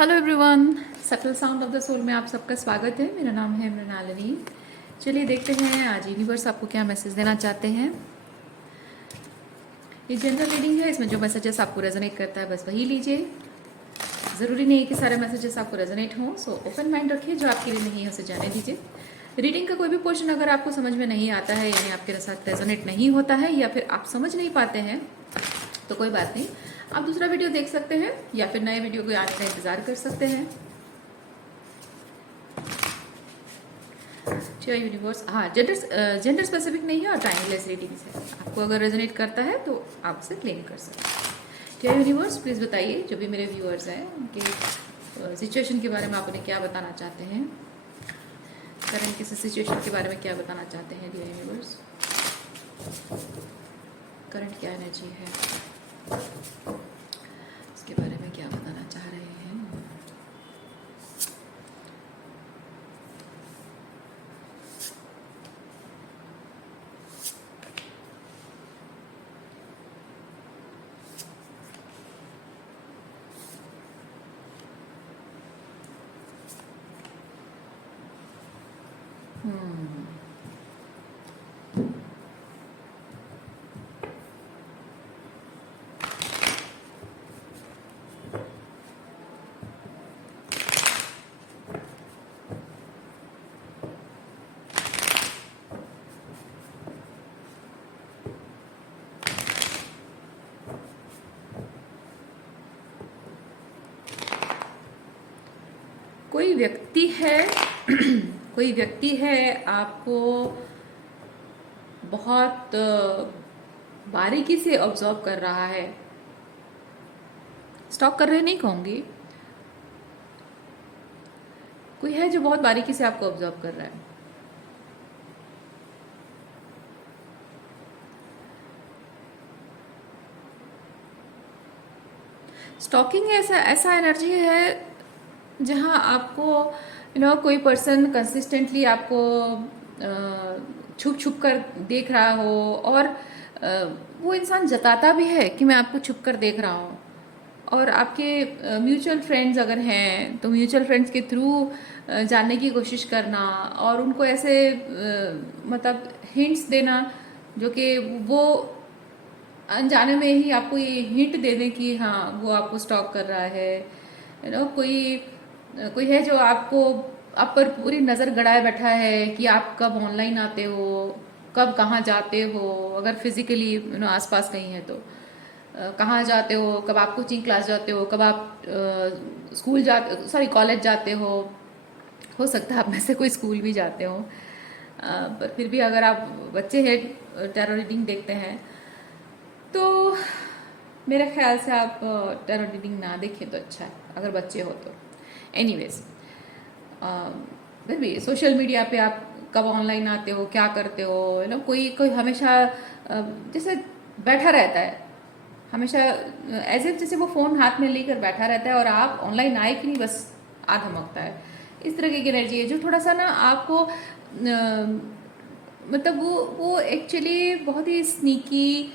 Hello everyone, subtle sound of the soul में आप सबका स्वागत है। मेरा नाम है मृणालिनी। चलिए देखते हैं आज यूनिवर्स आपको क्या मैसेज देना चाहते हैं। ये जनरल रीडिंग है, इसमें जो मैसेजेस आपको रेजोनेट करता है बस वही लीजिए। ज़रूरी नहीं कि सारे मैसेजेस आपको रेजोनेट हों, सो ओपन माइंड रखिए। जो आपके लिए नहीं है उसे जाने दीजिए। रीडिंग का कोई भी पोर्शन अगर आपको समझ में नहीं आता है, यानी आपके साथ रेजोनेट नहीं होता है या फिर आप समझ नहीं पाते हैं, तो कोई बात नहीं, आप दूसरा वीडियो देख सकते हैं या फिर नए वीडियो को आने का इंतज़ार कर सकते हैं। यूनिवर्स, हाँ, जेंडर स्पेसिफिक नहीं है और टाइमलेस रीडिंग्स है। आपको अगर रेजोनेट करता है तो आप उसे क्लेम कर सकते हैं। क्या यूनिवर्स प्लीज़ बताइए, जो भी मेरे व्यूअर्स हैं उनके सिचुएशन के बारे में आप उन्हें क्या बताना चाहते हैं। करंट किसी सिचुएशन के बारे में क्या बताना चाहते हैं डियर यूनिवर्स। करंट क्या एनर्जी है, इसके बारे में क्या बताना चाह रहे हैं। कोई व्यक्ति है कोई व्यक्ति है आपको बहुत बारीकी से ऑब्जर्व कर रहा है। स्टॉक कर रहे नहीं कहूंगी, कोई है जो बहुत बारीकी से आपको ऑब्जर्व कर रहा है। स्टॉकिंग ऐसा ऐसा एनर्जी है जहां आपको कोई पर्सन कंसिस्टेंटली आपको छुप छुप कर देख रहा हो, और वो इंसान जताता भी है कि मैं आपको छुप कर देख रहा हूँ। और आपके म्यूचुअल फ्रेंड्स अगर हैं तो म्यूचुअल फ्रेंड्स के थ्रू जानने की कोशिश करना और उनको ऐसे मतलब हिंट्स देना जो कि वो अनजाने में ही आपको ये हिंट दे दें कि हाँ वो आपको स्टॉक कर रहा है। कोई कोई है जो आपको आप पर पूरी नज़र गड़ाए बैठा है कि आप कब ऑनलाइन आते हो, कब कहाँ जाते हो, अगर फिजिकली आसपास कहीं है तो कहाँ जाते हो, कब आप कोचिंग क्लास जाते हो, कब आप स्कूल जाते, सॉरी कॉलेज जाते हो सकता है आप में से कोई स्कूल भी जाते हो, पर फिर भी अगर आप बच्चे हैं टैरो रीडिंग देखते हैं तो मेरे ख्याल से आप टैरो रीडिंग ना देखें तो अच्छा है अगर बच्चे हो तो। एनीवेज, फिर भी सोशल मीडिया पे आप कब ऑनलाइन आते हो, क्या करते हो, कोई कोई हमेशा जैसे बैठा रहता है, हमेशा एज इफ जैसे वो फ़ोन हाथ में लेकर बैठा रहता है और आप ऑनलाइन आए कि नहीं बस आ धमकता है। इस तरह की एनर्जी है जो थोड़ा सा ना आपको मतलब वो एक्चुअली बहुत ही स्नीकी,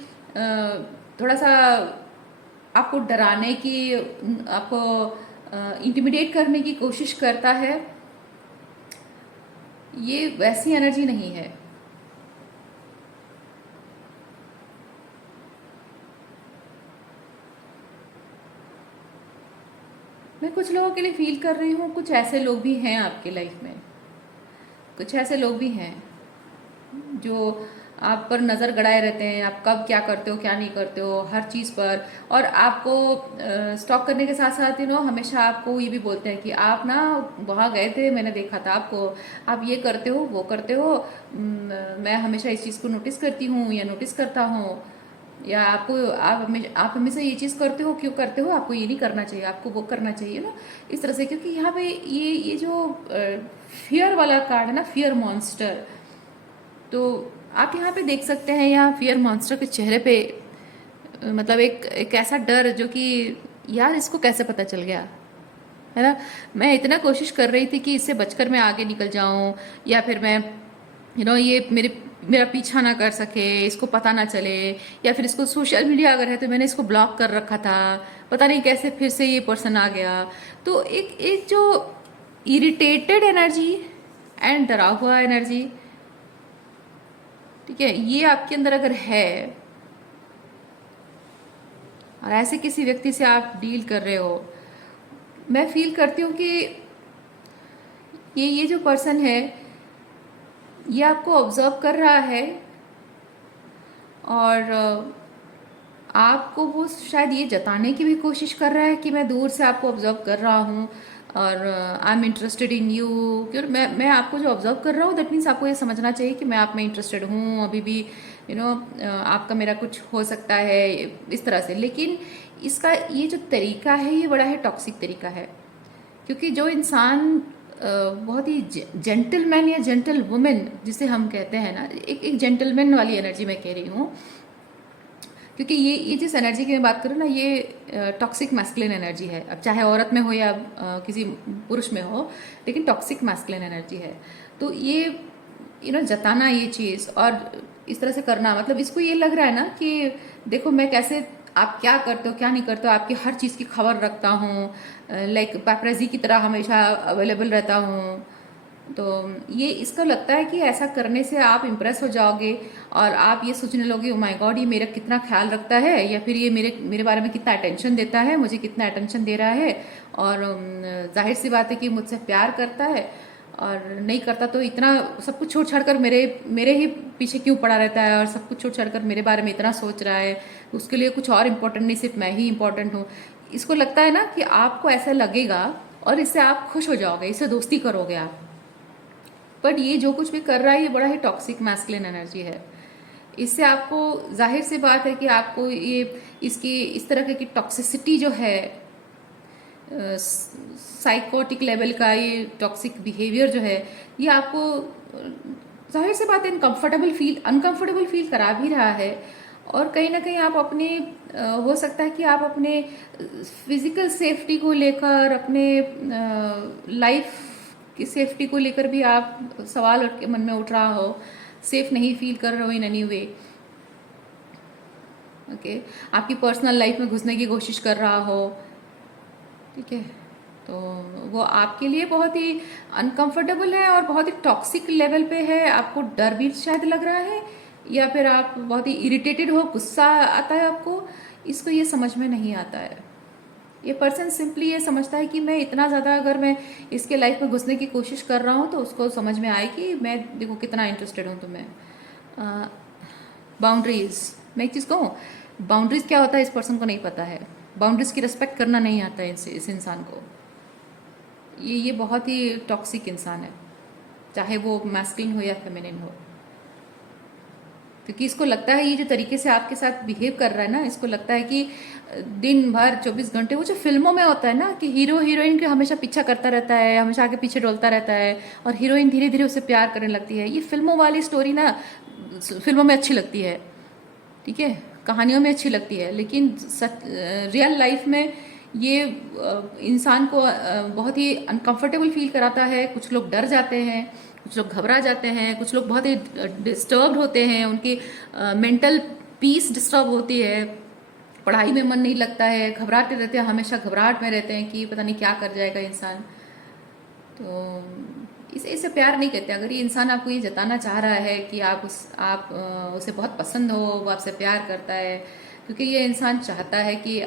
थोड़ा सा आपको डराने की, आपको इंटिमिडेट करने की कोशिश करता है। ये वैसी एनर्जी नहीं है। मैं कुछ लोगों के लिए फील कर रही हूँ, कुछ ऐसे लोग भी हैं आपके लाइफ में, कुछ ऐसे लोग भी हैं जो आप पर नज़र गड़ाए रहते हैं, आप कब क्या करते हो क्या नहीं करते हो हर चीज़ पर, और आपको स्टॉक करने के साथ साथ हमेशा आपको ये भी बोलते हैं कि आप ना वहाँ गए थे, मैंने देखा था आपको, आप ये करते हो वो करते हो, मैं हमेशा इस चीज़ को नोटिस करती हूँ या नोटिस करता हूँ, या आपको आप हमेशा ये चीज़ करते हो, क्यों करते हो, आपको ये नहीं करना चाहिए, आपको वो करना चाहिए ना, इस तरह से। क्योंकि यहाँ पे ये जो फियर वाला कार्ड है ना, फियर मॉन्स्टर, तो आप यहाँ पे देख सकते हैं यहाँ फियर मॉन्स्टर के चेहरे पे मतलब एक ऐसा डर जो कि यार इसको कैसे पता चल गया, है ना। मैं इतना कोशिश कर रही थी कि इससे बचकर मैं आगे निकल जाऊं, या फिर मैं ये मेरे मेरा पीछा ना कर सके, इसको पता ना चले, या फिर इसको सोशल मीडिया अगर है तो मैंने इसको ब्लॉक कर रखा था, पता नहीं कैसे फिर से ये पर्सन आ गया। तो एक एक जो इरिटेटेड एनर्जी एंड डरा हुआ एनर्जी, ठीक है, ये आपके अंदर अगर है और ऐसे किसी व्यक्ति से आप डील कर रहे हो, मैं फील करती हूँ कि ये जो पर्सन है ये आपको ऑब्जर्व कर रहा है, और आपको वो शायद ये जताने की भी कोशिश कर रहा है कि मैं दूर से आपको ऑब्जर्व कर रहा हूँ और I am interested in you. क्योंकि मैं आपको जो ऑब्जर्व कर रहा हूँ, दैट मीन्स आपको ये समझना चाहिए कि मैं आप में इंटरेस्टेड हूँ अभी भी, आपका मेरा कुछ हो सकता है इस तरह से। लेकिन इसका ये जो तरीका है ये बड़ा ही टॉक्सिक तरीका है, क्योंकि जो इंसान बहुत ही जेंटलमैन या जेंटल वुमेन जिसे हम कहते हैं ना, एक जेंटलमैन वाली एनर्जी मैं कह रही हूँ, क्योंकि ये जिस एनर्जी की मैं बात करूँ ना, ये टॉक्सिक मैस्कुलिन एनर्जी है। अब चाहे औरत में हो या किसी पुरुष में हो, लेकिन टॉक्सिक मैस्कुलिन एनर्जी है। तो ये जताना ये चीज़ और इस तरह से करना, मतलब इसको ये लग रहा है ना कि देखो मैं कैसे, आप क्या करते हो क्या नहीं करते हो, आपकी हर चीज़ की खबर रखता हूँ, लाइक पैपराजी की तरह हमेशा अवेलेबल रहता हूँ। तो ये इसका लगता है कि ऐसा करने से आप इम्प्रेस हो जाओगे और आप ये सोचने लोगे, ओ माय गॉड ये मेरा कितना ख्याल रखता है, या फिर ये मेरे मेरे बारे में कितना अटेंशन देता है, मुझे कितना अटेंशन दे रहा है, और जाहिर सी बात है कि मुझसे प्यार करता है, और नहीं करता तो इतना सब कुछ छोड़ छाड़ कर मेरे मेरे ही पीछे क्यों पड़ा रहता है, और सब कुछ छोड़ छाड़ कर मेरे बारे में इतना सोच रहा है, उसके लिए कुछ और इम्पोर्टेंट नहीं, सिर्फ मैं ही इम्पोर्टेंट हूँ। इसको लगता है ना कि आपको ऐसा लगेगा और इससे आप खुश हो जाओगे, इससे दोस्ती करोगे आप। बट ये जो कुछ भी कर रहा है ये बड़ा ही टॉक्सिक मैस्कुलिन एनर्जी है। इससे आपको जाहिर सी बात है कि आपको ये इसकी इस तरह की टॉक्सिसिटी जो है, साइकोटिक लेवल का ये टॉक्सिक बिहेवियर जो है, ये आपको जाहिर सी बात है अनकंफर्टेबल फील करा भी रहा है। और कहीं ना कहीं आप अपने हो सकता है कि आप अपने फिजिकल सेफ्टी को लेकर, अपने लाइफ की सेफ्टी को लेकर भी आप सवाल के मन में उठ रहा हो, सेफ नहीं फील कर रहे हो इन एनी वे। ओके, आपकी पर्सनल लाइफ में घुसने की कोशिश कर रहा हो, ठीक है, तो वो आपके लिए बहुत ही अनकंफर्टेबल है और बहुत ही टॉक्सिक लेवल पे है। आपको डर भी शायद लग रहा है, या फिर आप बहुत ही इरिटेटेड हो, गुस्सा आता है आपको। इसको ये समझ में नहीं आता है। ये पर्सन सिंपली ये समझता है कि मैं इतना ज़्यादा अगर मैं इसके लाइफ में घुसने की कोशिश कर रहा हूँ तो उसको समझ में आए कि मैं देखो कितना इंटरेस्टेड हूँ तुम्हें। बाउंड्रीज, मैं एक चीज़ कहूँ, बाउंड्रीज क्या होता है इस पर्सन को नहीं पता है। बाउंड्रीज की रिस्पेक्ट करना नहीं आता है इस इंसान को। ये बहुत ही टॉक्सिक इंसान है, चाहे वो मैस्कुलिन हो या फेमिनिन हो, क्योंकि इसको लगता है ये जो तरीके से आपके साथ बिहेव कर रहा है ना, इसको लगता है कि दिन भर 24 घंटे, वो जो फिल्मों में होता है ना कि हीरो हीरोइन के हमेशा पीछा करता रहता है, हमेशा आगे पीछे डोलता रहता है, और हीरोइन धीरे धीरे उससे प्यार करने लगती है। ये फिल्मों वाली स्टोरी ना फिल्मों में अच्छी लगती है, ठीक है, कहानियों में अच्छी लगती है, लेकिन रियल लाइफ में ये इंसान को बहुत ही अनकंफर्टेबल फील कराता है। कुछ लोग डर जाते हैं, कुछ लोग घबरा जाते हैं, कुछ लोग बहुत ही डिस्टर्ब्ड होते हैं, उनकी मेंटल पीस डिस्टर्ब होती है, पढ़ाई में मन नहीं लगता है, घबराते रहते हैं, हमेशा घबराहट में रहते हैं कि पता नहीं क्या कर जाएगा इंसान। तो इसे प्यार नहीं कहते। अगर ये इंसान आपको ये जताना चाह रहा है कि आप उसे बहुत पसंद हो, वो आपसे प्यार करता है, क्योंकि ये इंसान चाहता है कि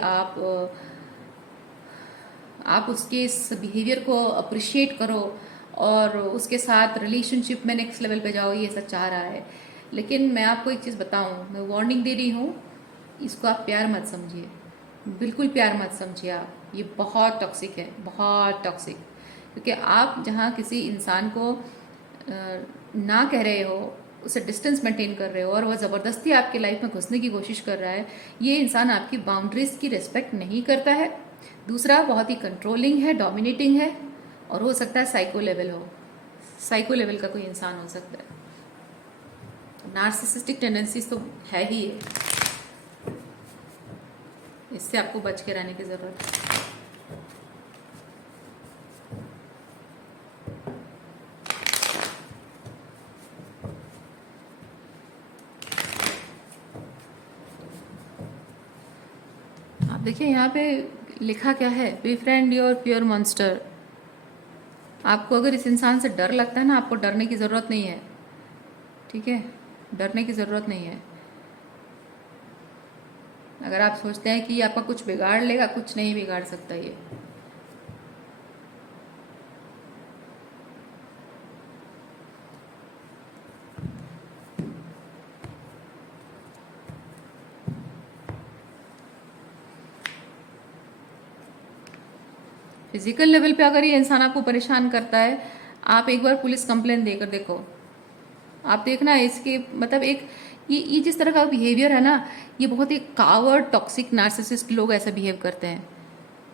आप उसके इस बिहेवियर को अप्रिशिएट करो और उसके साथ रिलेशनशिप में नेक्स्ट लेवल पे जाओ, ये सब चाह रहा है। लेकिन मैं आपको एक चीज़ बताऊं, मैं वार्निंग दे रही हूँ, इसको आप प्यार मत समझिए, बिल्कुल प्यार मत समझिए आप। ये बहुत टॉक्सिक है, बहुत टॉक्सिक। क्योंकि आप जहाँ किसी इंसान को ना कह रहे हो, उसे डिस्टेंस मेंटेन कर रहे हो, और वह ज़बरदस्ती आपके लाइफ में घुसने की कोशिश कर रहा है, ये इंसान आपकी बाउंड्रीज की रिस्पेक्ट नहीं करता है। दूसरा, बहुत ही कंट्रोलिंग है, डोमिनेटिंग है, और हो सकता है साइको लेवल हो, साइको लेवल का कोई इंसान हो सकता है। नार्सिसिस्टिक टेंडेंसीज तो है ही है, इससे आपको बच के रहने की ज़रूरत है। आप देखिए यहाँ पे लिखा क्या है, befriend your fear monster। आपको अगर इस इंसान से डर लगता है ना, आपको डरने की ज़रूरत नहीं है, ठीक है, डरने की ज़रूरत नहीं है। अगर आप सोचते हैं कि ये आपका कुछ बिगाड़ लेगा, कुछ नहीं बिगाड़ सकता ये। फिजिकल लेवल पे अगर ये इंसान आपको परेशान करता है, आप एक बार पुलिस कंप्लेन देकर देखो। आप देखना इसके मतलब एक ये जिस तरह का बिहेवियर है ना, ये बहुत ही कावर्ड टॉक्सिक नार्सिसिस्ट लोग ऐसा बिहेव करते हैं।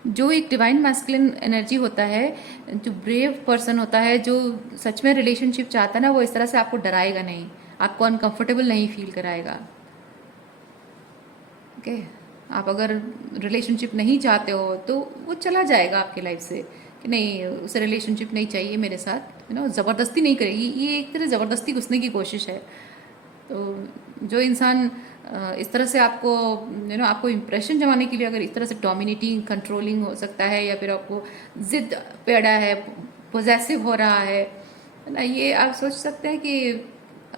जो एक डिवाइन मैस्कुलिन एनर्जी होता है, जो ब्रेव पर्सन होता है, जो सच में रिलेशनशिप चाहता है ना, वो इस तरह से आपको डराएगा नहीं, आपको अनकंफर्टेबल नहीं फील कराएगा। ओके, आप अगर रिलेशनशिप नहीं चाहते हो तो वो चला जाएगा आपकी लाइफ से, कि नहीं उसे रिलेशनशिप नहीं चाहिए मेरे साथ, ज़बरदस्ती नहीं करेगी। ये एक तरह ज़बरदस्ती घुसने की कोशिश है। तो जो इंसान इस तरह से आपको आपको इम्प्रेशन जमाने के लिए अगर इस तरह से डोमिनेटिंग कंट्रोलिंग हो सकता है, या फिर आपको जिद पे अड़ा है, पोजेसिव हो रहा है ना, ये आप सोच सकते हैं कि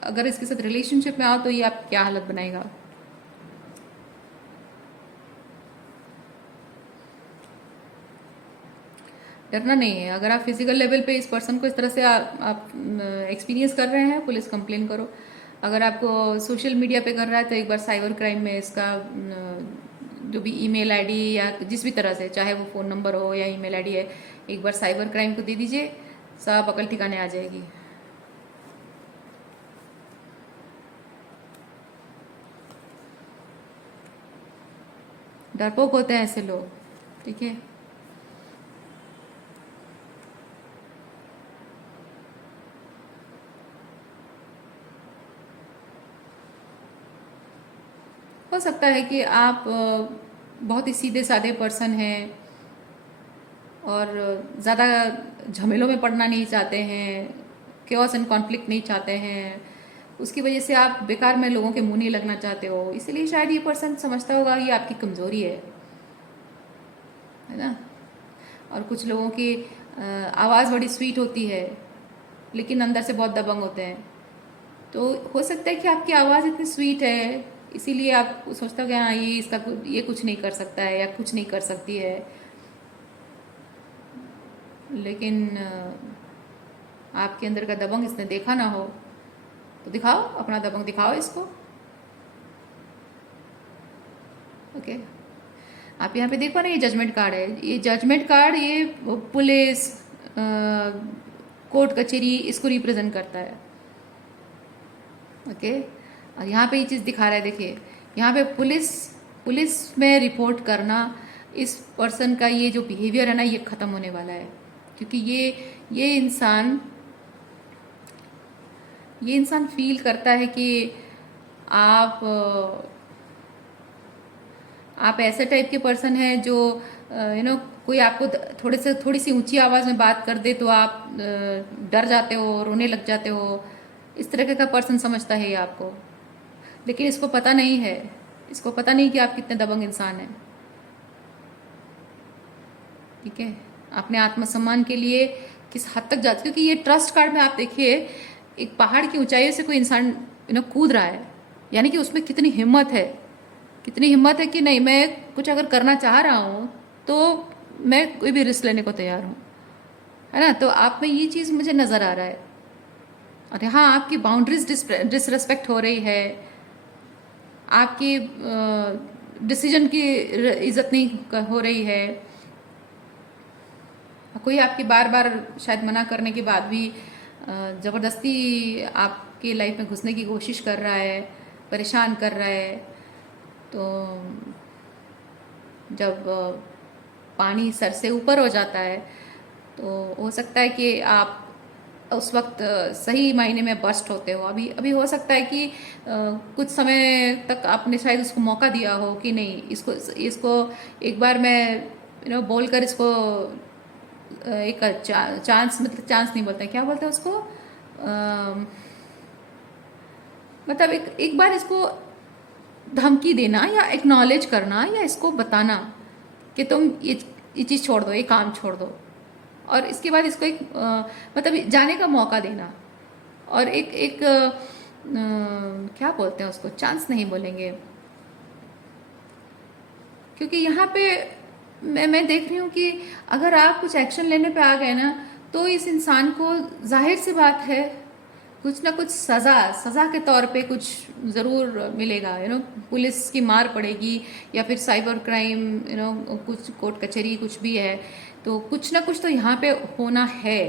अगर इसके साथ रिलेशनशिप में आओ तो ये आप क्या हालत बनाएगा। डरना नहीं है। अगर आप फिजिकल लेवल पे इस पर्सन को इस तरह से आप एक्सपीरियंस कर रहे हैं, पुलिस कंप्लेन करो। अगर आपको सोशल मीडिया पे कर रहा है तो एक बार साइबर क्राइम में इसका जो भी ईमेल आईडी या जिस भी तरह से, चाहे वो फ़ोन नंबर हो या ईमेल आईडी है, एक बार साइबर क्राइम को दे दीजिए, सब अकल ठिकाने आ जाएगी। डरपोक होते हैं ऐसे लोग, ठीक है। हो सकता है कि आप बहुत ही सीधे साधे पर्सन हैं और ज़्यादा झमेलों में पड़ना नहीं चाहते हैं, केओस एंड कॉन्फ्लिक्ट नहीं चाहते हैं, उसकी वजह से आप बेकार में लोगों के मुंह नहीं लगना चाहते हो, इसलिए शायद ये पर्सन समझता होगा ये आपकी कमज़ोरी है ना। और कुछ लोगों की आवाज़ बड़ी स्वीट होती है लेकिन अंदर से बहुत दबंग होते हैं। तो हो सकता है कि आपकी आवाज़ इतनी स्वीट है इसीलिए आप सोचते हो कि हाँ ये कुछ नहीं कर सकता है या कुछ नहीं कर सकती है, लेकिन आपके अंदर का दबंग इसने देखा ना हो तो दिखाओ, अपना दबंग दिखाओ इसको। ओके, आप यहाँ पे देखो ना, ये जजमेंट कार्ड है। ये जजमेंट कार्ड ये पुलिस, कोर्ट कचहरी, इसको रिप्रेजेंट करता है। ओके, और यहाँ पे ये चीज़ दिखा रहा है, देखिए यहाँ पे पुलिस में रिपोर्ट करना, इस पर्सन का ये जो बिहेवियर है ना, ये ख़त्म होने वाला है। क्योंकि ये इंसान फील करता है कि आप आप ऐसे टाइप के पर्सन हैं जो कोई आपको थोड़ी सी ऊंची आवाज़ में बात कर दे तो आप डर जाते हो, रोने लग जाते हो। इस तरह का पर्सन समझता है ये आपको, लेकिन इसको पता नहीं है, इसको पता नहीं कि आप कितने दबंग इंसान हैं। ठीक है, अपने आत्मसम्मान के लिए किस हद तक जाते, क्योंकि ये ट्रस्ट कार्ड में आप देखिए एक पहाड़ की ऊंचाई से कोई इंसान कूद रहा है, यानी कि उसमें कितनी हिम्मत है, कि नहीं मैं कुछ अगर करना चाह रहा हूँ तो मैं कोई भी रिस्क लेने को तैयार हूँ, है ना। तो आप में ये चीज़ मुझे नज़र आ रहा है। और हाँ, आपकी बाउंड्रीज डिसरेस्पेक्ट हो रही है, आपकी डिसीजन की इज्जत नहीं हो रही है, कोई आपकी बार बार शायद मना करने के बाद भी ज़बरदस्ती आपकी लाइफ में घुसने की कोशिश कर रहा है, परेशान कर रहा है। तो जब पानी सर से ऊपर हो जाता है तो हो सकता है कि आप उस वक्त सही मायने में बर्स्ट होते हो। अभी हो सकता है कि कुछ समय तक आपने शायद उसको मौका दिया हो कि नहीं, इसको एक बार मैं बोलकर इसको एक चांस, मतलब चांस नहीं बोलते, क्या बोलते हैं उसको, मतलब एक बार इसको धमकी देना या एक्नॉलेज करना या इसको बताना कि तुम ये चीज़ छोड़ दो, ये काम छोड़ दो, और इसके बाद इसको एक मतलब जाने का मौका देना, और एक क्या बोलते हैं उसको, चांस नहीं बोलेंगे, क्योंकि यहाँ पे मैं देख रही हूँ कि अगर आप कुछ एक्शन लेने पे आ गए ना, तो इस इंसान को जाहिर सी बात है कुछ ना कुछ सज़ा के तौर पे कुछ ज़रूर मिलेगा, पुलिस की मार पड़ेगी, या फिर साइबर क्राइम, कुछ कोर्ट कचहरी कुछ भी है, तो कुछ ना कुछ तो यहाँ पे होना है।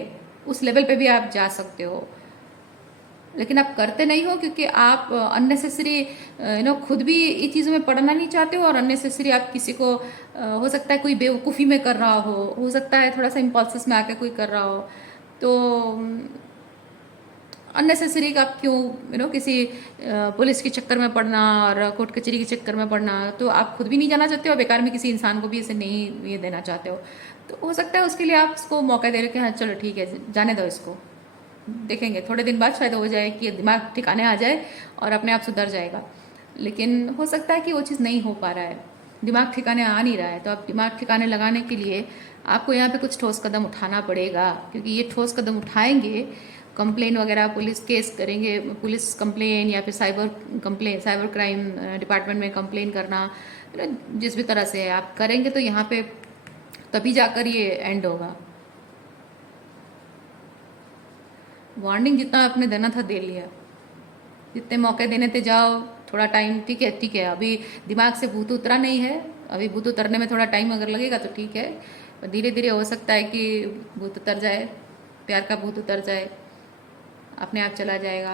उस लेवल पे भी आप जा सकते हो, लेकिन आप करते नहीं हो क्योंकि आप अननेसेसरी खुद भी ये चीज़ों में पढ़ना नहीं चाहते हो, और अननेसेसरी आप किसी को हो सकता है कोई बेवकूफ़ी में कर रहा हो सकता है थोड़ा सा इम्पल्सिस में आके कोई कर रहा हो, तो अननेसेसरी आप क्यों किसी पुलिस के चक्कर में पड़ना और कोर्ट कचहरी के चक्कर में पड़ना, तो आप खुद भी नहीं जाना चाहते हो, बेकार में किसी इंसान को भी ऐसे नहीं ये देना चाहते हो, तो हो सकता है उसके लिए आप उसको मौका दे रहे हो कि हाँ चलो ठीक है जाने दो इसको, देखेंगे थोड़े दिन बाद शायद हो जाए कि दिमाग ठिकाने आ जाए और अपने आप सुधर जाएगा, लेकिन हो सकता है कि वो चीज़ नहीं हो पा रहा है, दिमाग ठिकाने आ नहीं रहा है, तो आप दिमाग ठिकाने लगाने के लिए आपको यहाँ पे कुछ ठोस कदम उठाना पड़ेगा, क्योंकि ये ठोस कदम उठाएंगे, कंप्लेन वगैरह पुलिस केस करेंगे, पुलिस कंप्लेन या फिर साइबर क्राइम डिपार्टमेंट में कंप्लेन करना, जिस भी तरह से आप करेंगे तो यहाँ पे तभी जाकर ये एंड होगा। वार्निंग जितना आपने देना था दे लिया, जितने मौके देने थे जाओ, थोड़ा टाइम ठीक है अभी दिमाग से भूत उतरा नहीं है, अभी भूत उतरने में थोड़ा टाइम अगर लगेगा तो ठीक है, धीरे धीरे हो सकता है कि भूत उतर जाए, प्यार का भूत उतर जाए, अपने आप चला जाएगा,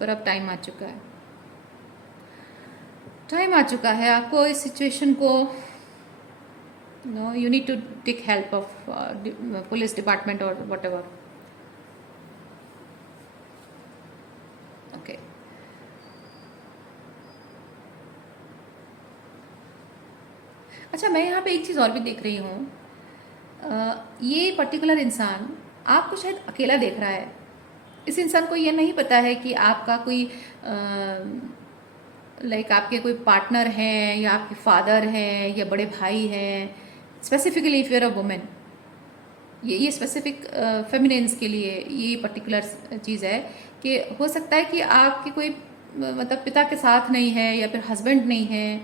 पर अब टाइम आ चुका है आपको इस सिचुएशन को, you need to take help of police department और वट एवर। ओके, अच्छा मैं यहाँ पे एक चीज़ और भी देख रही हूँ, ये पर्टिकुलर इंसान आपको शायद अकेला देख रहा है, इस इंसान को ये नहीं पता है कि आपका कोई लाइक आपके कोई पार्टनर हैं, या आपके फादर हैं, या बड़े भाई हैं, specifically if you're a women, ये स्पेसिफिक फेमिनिन्स के लिए ये पर्टिकुलर चीज़ है कि हो सकता है कि आपके कोई मतलब पिता के साथ नहीं है, या फिर हस्बैंड नहीं है,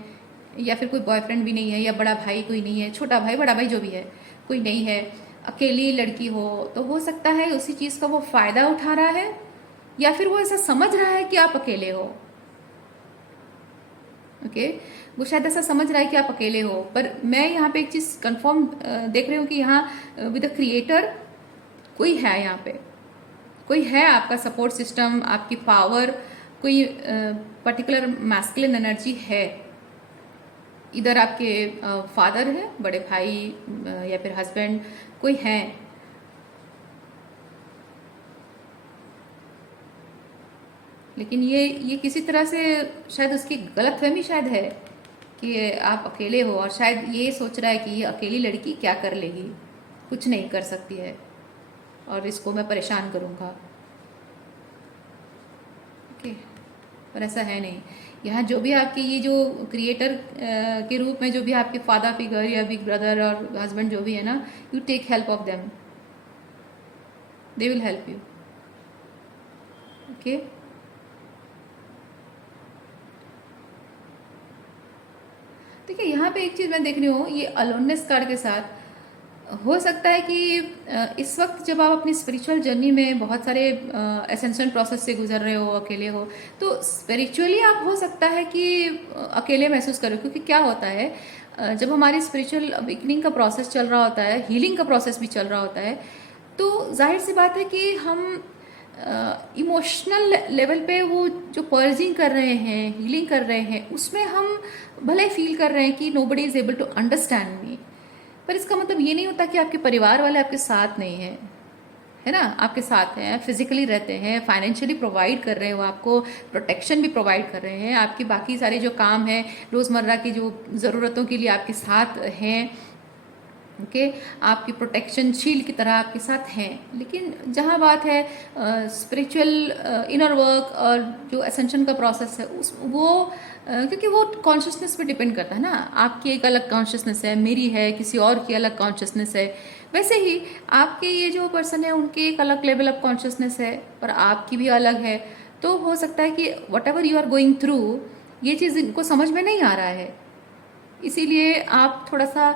या फिर कोई बॉयफ्रेंड भी नहीं है, या बड़ा भाई कोई नहीं है, छोटा भाई बड़ा भाई जो भी है कोई नहीं है, अकेली लड़की हो, तो हो सकता है उसी चीज़ का वो फ़ायदा उठा रहा है, या फिर वो ऐसा समझ रहा है कि आप अकेले हो। ओके, वो शायद ऐसा समझ रहा है कि आप अकेले हो, पर मैं यहाँ पे एक चीज़ कंफर्म देख रही हूँ कि यहाँ विद द क्रिएटर कोई है, यहाँ पे कोई है, आपका सपोर्ट सिस्टम, आपकी पावर, कोई पर्टिकुलर मैस्कुलिन एनर्जी है, इधर आपके फादर है, बड़े भाई, या फिर हस्बैंड कोई है, लेकिन ये किसी तरह से शायद उसकी गलतफहमी शायद है कि आप अकेले हो, और शायद ये सोच रहा है कि ये अकेली लड़की क्या कर लेगी, कुछ नहीं कर सकती है, और इसको मैं परेशान करूँगा। ओके, पर ऐसा है नहीं, यहाँ जो भी आपके ये जो क्रिएटर के रूप में जो भी आपके फादर फिगर या बिग ब्रदर और हस्बैंड जो भी है ना, you take help of them, they will help you. Okay, देखिए यहाँ पे एक चीज़ मैं देख रही हूँ, ये अलोननेस कार्ड के साथ हो सकता है कि इस वक्त जब आप अपनी स्पिरिचुअल जर्नी में बहुत सारे एसेंशियल प्रोसेस से गुजर रहे हो, अकेले हो, तो स्पिरिचुअली आप हो सकता है कि अकेले महसूस करो, क्योंकि क्या होता है जब हमारी स्पिरिचुअल अवेकनिंग का प्रोसेस चल रहा होता है, हीलिंग का प्रोसेस भी चल रहा होता है, तो जाहिर सी बात है कि हम इमोशनल लेवल पे वो जो पर्जिंग कर रहे हैं, हीलिंग कर रहे हैं, उसमें हम भले फील कर रहे हैं कि nobody is able to understand me, पर इसका मतलब ये नहीं होता कि आपके परिवार वाले आपके साथ नहीं हैं, है ना, आपके साथ हैं, फिजिकली रहते हैं, फाइनेंशियली प्रोवाइड कर रहे हैं, वो आपको प्रोटेक्शन भी प्रोवाइड कर रहे हैं, आपकी बाकी सारे जो काम हैं रोज़मर्रा की जो ज़रूरतों के लिए आपके साथ हैं, ओके आपकी प्रोटेक्शन शील्ड की तरह आपके साथ हैं। लेकिन जहाँ बात है स्पिरिचुअल इनर वर्क और जो असेंशन का प्रोसेस है उस वो क्योंकि वो कॉन्शियसनेस पे डिपेंड करता है ना। आपकी एक अलग कॉन्शियसनेस है, मेरी है, किसी और की अलग कॉन्शियसनेस है। वैसे ही आपके ये जो पर्सन है उनके एक अलग लेवल ऑफ कॉन्शियसनेस है और आपकी भी अलग है। तो हो सकता है कि whatever you are going through ये चीज़ इनको समझ में नहीं आ रहा है, इसीलिए आप थोड़ा सा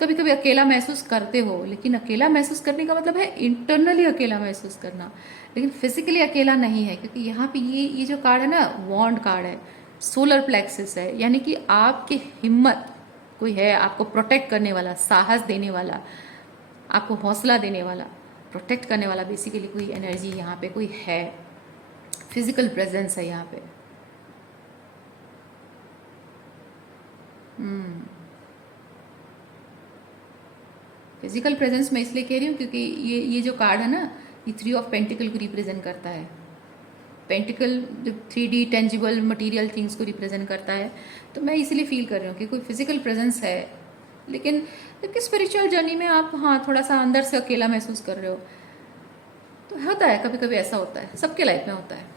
कभी कभी अकेला महसूस करते हो। लेकिन अकेला महसूस करने का मतलब है इंटरनली अकेला महसूस करना, लेकिन फिजिकली अकेला नहीं है। क्योंकि यहाँ पे ये जो कार्ड है ना, वॉन्ड कार्ड है, सोलर प्लेक्सिस है, यानी कि आपकी हिम्मत कोई है आपको प्रोटेक्ट करने वाला, साहस देने वाला, आपको हौसला देने वाला, प्रोटेक्ट करने वाला। बेसिकली कोई एनर्जी यहाँ पे कोई है, फिजिकल प्रेजेंस है यहाँ पे। फिजिकल प्रेजेंस मैं इसलिए कह रही हूँ क्योंकि ये जो कार्ड है ना, ये 3 ऑफ पेंटिकल को रिप्रेजेंट करता है। पेंटिकल जो 3D टेंजिबल मटेरियल थिंग्स को रिप्रेजेंट करता है। तो मैं इसलिए फील कर रही हूँ कि कोई फिजिकल प्रेजेंस है, लेकिन स्पिरिचुअल जर्नी में आप हाँ थोड़ा सा अंदर से अकेला महसूस कर रहे हो। तो होता है, कभी कभी ऐसा होता है, सबके लाइफ में होता है।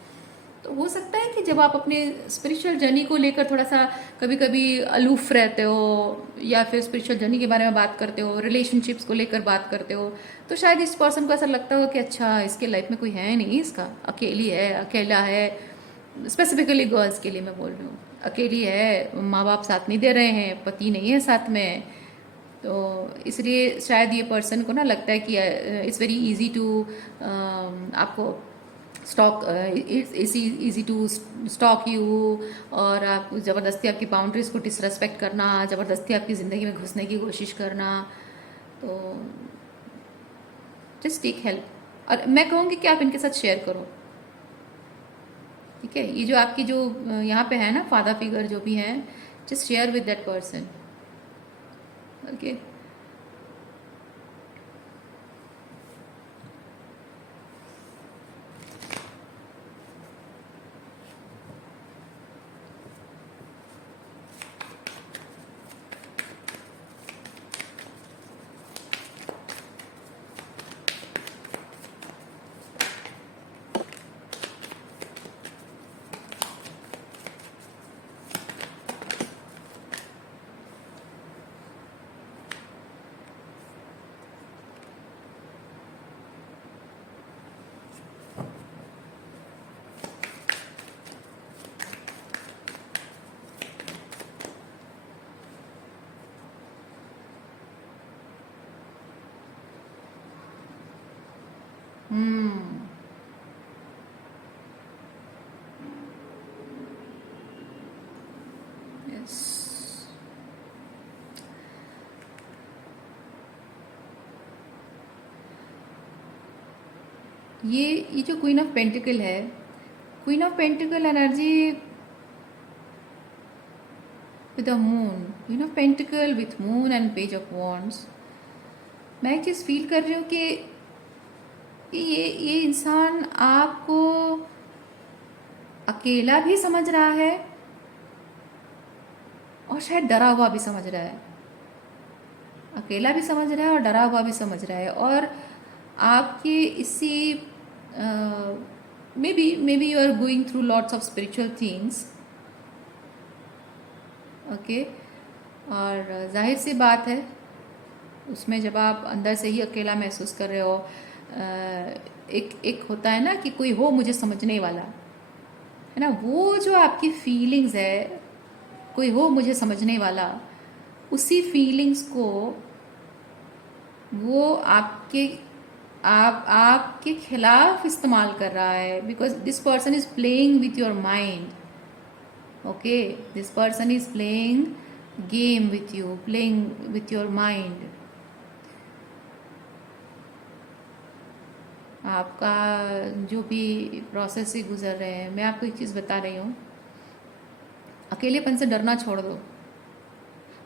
तो हो सकता है कि जब आप अपने स्पिरिचुअल जर्नी को लेकर थोड़ा सा कभी कभी अलूफ रहते हो, या फिर स्पिरिचुअल जर्नी के बारे में बात करते हो, रिलेशनशिप्स को लेकर बात करते हो, तो शायद इस पर्सन को ऐसा लगता हो कि अच्छा इसके लाइफ में कोई है नहीं, इसका अकेली है, अकेला है। स्पेसिफिकली गर्ल्स के लिए मैं बोल रही हूँ, अकेली है, माँ बाप साथ नहीं दे रहे हैं, पति नहीं है साथ में। तो इसलिए शायद ये पर्सन को ना लगता है कि इट्स वेरी इजी टू आपको stalk, it's easy to stalk you, और आप ज़बरदस्ती आपकी बाउंड्रीज को डिसरेस्पेक्ट करना, ज़बरदस्ती आपकी ज़िंदगी में घुसने की कोशिश करना। तो जस्ट टेक हेल्प। और मैं कहूँगी कि आप इनके साथ शेयर करो, ठीक है। ये जो आपकी जो यहाँ पे है ना फादर फिगर जो भी हैं, just share with that person, okay. Yes, ये जो क्वीन ऑफ पेंटिकल है, queen of pentacle energy with the moon, queen of pentacle with moon and page of wands. मैं एक चीज़ फील कर रही हूँ कि ये इंसान आपको अकेला भी समझ रहा है और शायद डरा हुआ भी समझ रहा है। अकेला भी समझ रहा है और डरा हुआ भी समझ रहा है। और आपके इसी maybe you are going through lots of spiritual things, okay. और जाहिर सी बात है उसमें जब आप अंदर से ही अकेला महसूस कर रहे हो, एक होता है ना कि कोई हो मुझे समझने वाला, है ना। वो जो आपकी फीलिंग्स है, कोई हो मुझे समझने वाला, उसी फीलिंग्स को वो आपके खिलाफ इस्तेमाल कर रहा है। Because this person is playing with your mind, okay. This person is playing game with you, playing with your mind. आपका जो भी प्रोसेस से गुजर रहे हैं, मैं आपको एक चीज़ बता रही हूँ, अकेलेपन से डरना छोड़ दो।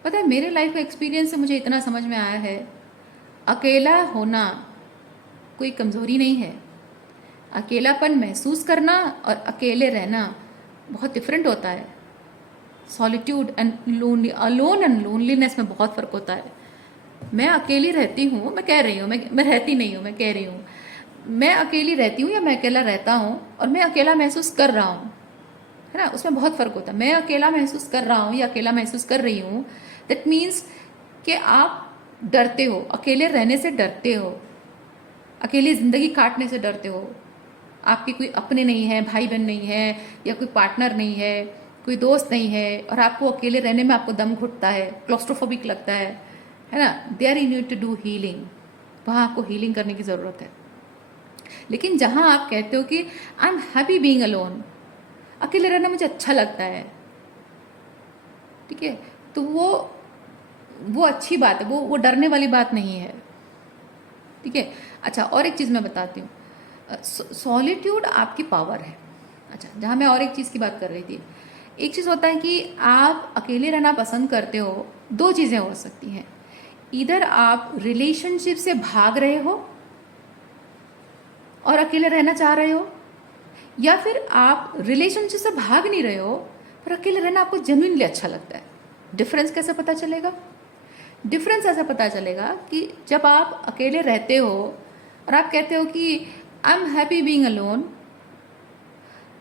पता है मेरे लाइफ का एक्सपीरियंस से मुझे इतना समझ में आया है, अकेला होना कोई कमज़ोरी नहीं है। अकेलापन महसूस करना और अकेले रहना बहुत डिफरेंट होता है। Solitude and lonely, alone and loneliness में बहुत फ़र्क होता है। मैं अकेली रहती हूँ, मैं कह रही हूँ, मैं रहती नहीं हूँ, मैं कह रही हूँ, मैं अकेली रहती हूँ या मैं अकेला रहता हूँ और मैं अकेला महसूस कर रहा हूँ, है ना, उसमें बहुत फर्क होता है। मैं अकेला महसूस कर रहा हूँ या अकेला महसूस कर रही हूँ, दैट मीन्स कि आप डरते हो, अकेले रहने से डरते हो, अकेली ज़िंदगी काटने से डरते हो। आपके कोई अपने नहीं है, भाई बहन नहीं है, या कोई पार्टनर नहीं है, कोई दोस्त नहीं है, और आपको अकेले रहने में आपको दम घुटता है, क्लॉस्ट्रोफोबिक लगता है ना। There you need to do healing, वहाँ आपको हीलिंग करने की ज़रूरत है। लेकिन जहाँ आप कहते हो कि I am happy being alone, अकेले रहना मुझे अच्छा लगता है, ठीक है, तो वो अच्छी बात है, वो डरने वाली बात नहीं है, ठीक है। अच्छा, और एक चीज़ मैं बताती हूँ, सॉलिट्यूड आपकी पावर है। अच्छा, जहाँ मैं और एक चीज़ की बात कर रही थी, एक चीज़ होता है कि आप अकेले रहना पसंद करते हो, दो चीज़ें हो सकती हैं, इधर आप रिलेशनशिप से भाग रहे हो और अकेले रहना चाह रहे हो, या फिर आप रिलेशनशिप से भाग नहीं रहे हो पर अकेले रहना आपको जेन्युइनली अच्छा लगता है। डिफरेंस कैसे पता चलेगा? डिफरेंस ऐसा पता चलेगा कि जब आप अकेले रहते हो और आप कहते हो कि I am happy being alone,